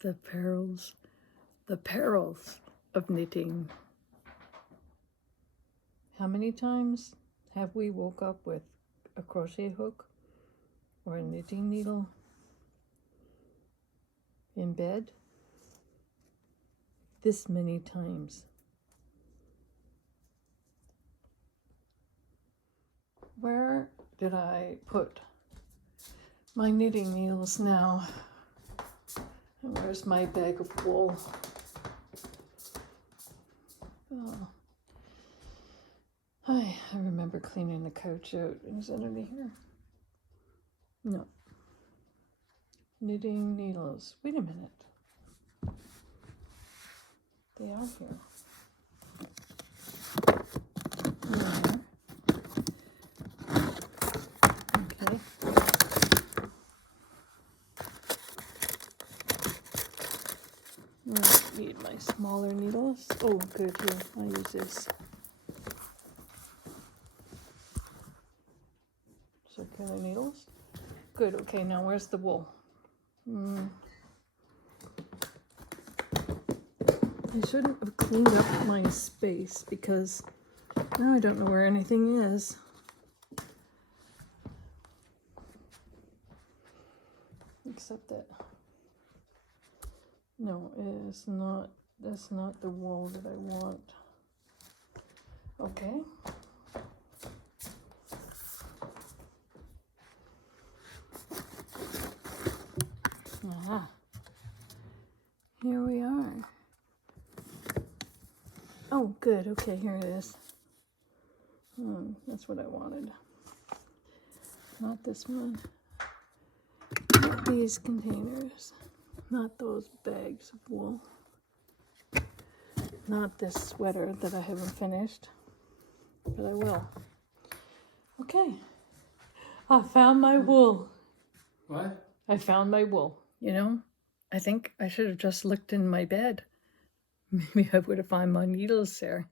The perils of knitting. How many times have we woke up with a crochet hook or a knitting needle in bed? This many times. Where did I put my knitting needles now? And where's my bag of wool? Oh. I remember cleaning the couch out. Is it under here? No. Knitting needles. Wait a minute. They are here. Yeah. Okay. I need my smaller needles. Oh, good. Here, I'll use this. Circular needles. Good. Okay, now where's the wool? I shouldn't have cleaned up my space because now I don't know where anything is. Except that, no, it is not, that's not the wool that I want. Okay. Aha. Here we are. Oh, good. Okay, here it is. That's what I wanted. Not this one. Not these containers. Not those bags of wool. Not this sweater that I haven't finished. But I will. Okay. I found my wool. What? I found my wool. You know, I think I should have just looked in my bed. Maybe I would have found my needles there.